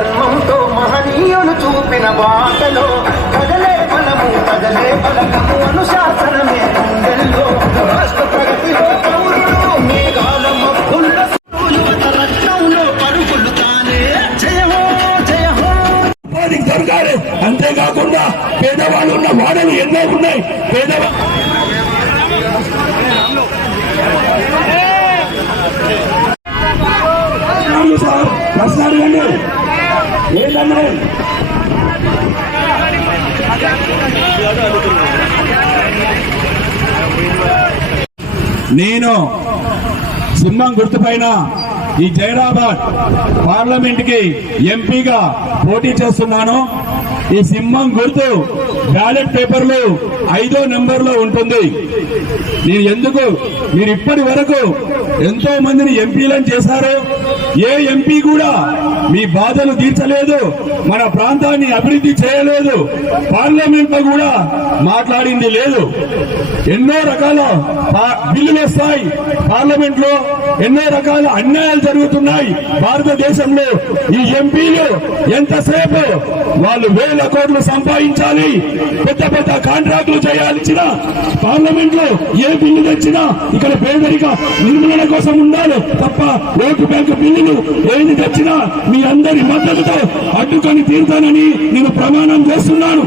ధర్మంతో మహనీయులు చూపిన బాటలో కదలే బలము కదలే బలము అనుశాసనమే గుండెల్లో రాష్ట్ర ప్రగతిలో పౌరులు మేఘాల మబ్బుల్ల యువత రత్నంలో పరుగులు తానే జయహో జయహో దొరకాలి. అంతేకాకుండా పేదవాళ్ళు ఉన్న వాడలు ఎన్నో ఉన్నాయి. ప్రశ్న అడగండి ఏంటంటే నేను సింహం గుర్తుపైన ఈ జైరాబాద్ పార్లమెంట్ కి ఎంపీగా పోటీ చేస్తున్నాను. ఈ సింహం గుర్తు బ్యాలెట్ పేపర్లు 5వ నెంబర్లో ఉంటుంది. మీరు ఇప్పటి వరకు ఎంతో మందిని ఎంపీలను చేశారు. ఏ ఎంపీ కూడా మీ బాధలు తీర్చలేదు, మన ప్రాంతాన్ని అభివృద్ధి చేయలేదు, పార్లమెంట్ లో కూడా మాట్లాడింది లేదు. ఎన్నో రకాల బిల్లులు వస్తాయి పార్లమెంట్ లో, ఎన్నో రకాల అన్యాయాలు జరుగుతున్నాయి భారతదేశంలో. ఈ ఎంపీలు ఎంతసేపు వాళ్ళు 1000 కోట్లు సంపాదించాలి, పెద్ద పెద్ద కాంట్రాక్టులు చేయాల్సిన పార్లమెంట్ లో ఏ బిల్లు తెచ్చినా ఇక్కడ పేదరిక నిర్మూలన కోసం ఉండాలి తప్ప ఓటు బ్యాంకు బిల్లులు ఏది తెచ్చినా మీ అందరి మద్దతుతో అడ్డుకొని తీరుతానని నేను ప్రమాణం చేస్తున్నాను.